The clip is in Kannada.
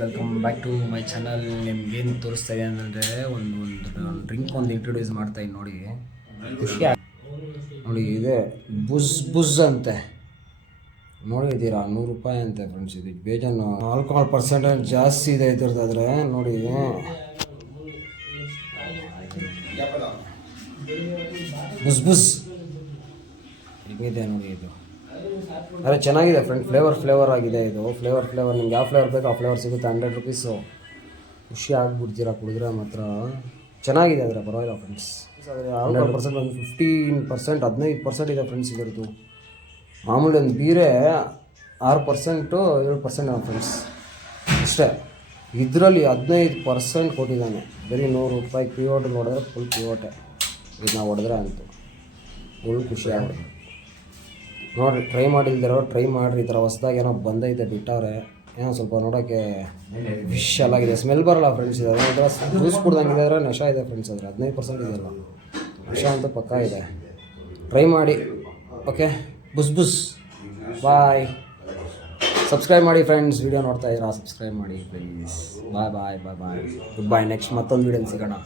Welcome back to my channel. ನಿಮ್ಗೇನು ತೋರಿಸ್ತಾ ಇದೆ ಅಂದರೆ ಒಂದು ಡ್ರಿಂಕ್ ಇಂಟ್ರೊಡ್ಯೂಸ್ ಮಾಡ್ತಾಯಿದ್ದೀನಿ ನೋಡಿ. ಖುಷಿ ನೋಡಿ, ಇದೆ ಬುಸ್ ಅಂತೆ, ನೋಡಿದ್ದೀರಾ? 100 ರೂಪಾಯಿ ಅಂತೆ ಫ್ರೆಂಡ್ಸ್. ಇದು ಬೇಜಾನು ಆಲ್ಕೋಹಾಲ್ ಪರ್ಸೆಂಟೇಜ್ ಜಾಸ್ತಿ ಇದೆ ಇದ್ರದ್ದಾದರೆ ನೋಡಿ. ಬುಸ್ ಹಿಂಗಿದೆ ನೋಡಿ. ಇದು ಅರೆ ಚೆನ್ನಾಗಿದೆ ಫ್ರೆಂಡ್, ಫ್ಲೇವರ್ ಆಗಿದೆ. ಇದು ಫ್ಲೇವರ್ ನಿಮ್ಗೆ ಯಾವ ಫ್ಲೇವರ್ ಬೇಕೋ ಆ ಫ್ಲೇವರ್ ಸಿಗುತ್ತೆ. 100 ರೂಪೀಸು. ಖುಷಿ ಆಗ್ಬಿಡ್ತೀರಾ ಕುಡಿದ್ರೆ ಮಾತ್ರ. ಚೆನ್ನಾಗಿದೆ ಆದರೆ ಪರವಾಗಿಲ್ಲ ಫ್ರೆಂಡ್ಸ್. ಆದರೆ ಆಲ್ಕೋಹಾಲ್ ಪರ್ಸೆಂಟ್ ಒಂದು 15%, 15% ಇದೆ ಫ್ರೆಂಡ್ಸ್ ಇದರದ್ದು. ಮಾಮೂಲಿ ಒಂದು ಬೀರೆ 6%, 7% ಫ್ರೆಂಡ್ಸ್ ಅಷ್ಟೇ. ಇದರಲ್ಲಿ 15% ಕೊಟ್ಟಿದ್ದಾನೆ. ಬರೀ 100 ರೂಪಾಯಿ. ಪಿಯೋಟ್ ನೋಡಿದ್ರೆ ಫುಲ್ ಪಿಯೋಟೆ. ಇದು ನಾವು ಹೊಡೆದ್ರೆ ಅಂತೂ ಫುಲ್ ಖುಷಿ ಆಗುತ್ತೆ. ನೋಡಿರಿ, ಟ್ರೈ ಮಾಡಿಲ್ದಿರೋ ಟ್ರೈ ಮಾಡಿರಿ. ಈ ಥರ ಹೊಸ್ದಾಗಿ ಏನೋ ಬಂದೈತೆ, ಬಿಟ್ಟವ್ರೆ. ಏನೋ ಸ್ವಲ್ಪ ನೋಡೋಕ್ಕೆ ವಿಶಾಲ್ ಆಗಿದೆ, ಸ್ಮೆಲ್ ಬರೋಲ್ಲ ಫ್ರೆಂಡ್ಸ್. ಇದೆ ಒಂಥರ ಜ್ಯೂಸ್ ಕುಡ್ದಂಗಿದೆ. ಆದರೆ ನಶ ಇದೆ ಫ್ರೆಂಡ್ಸ್. ಆದರೆ 15% ಇದೆಯಲ್ಲ, ನಶ ಅಂತೂ ಪಕ್ಕಾ ಇದೆ. ಟ್ರೈ ಮಾಡಿ. ಓಕೆ, ಬುಸ್ ಬಾಯ್. ಸಬ್ಸ್ಕ್ರೈಬ್ ಮಾಡಿ ಫ್ರೆಂಡ್ಸ್. ವೀಡಿಯೋ ನೋಡ್ತಾ ಇದ್ದೀರಾ, ಸಬ್ಸ್ಕ್ರೈಬ್ ಮಾಡಿ please. Bye. Good bye. Next ಮತ್ತೊಂದು ವೀಡಿಯೋಲಿ ಸಿಗೋಣ.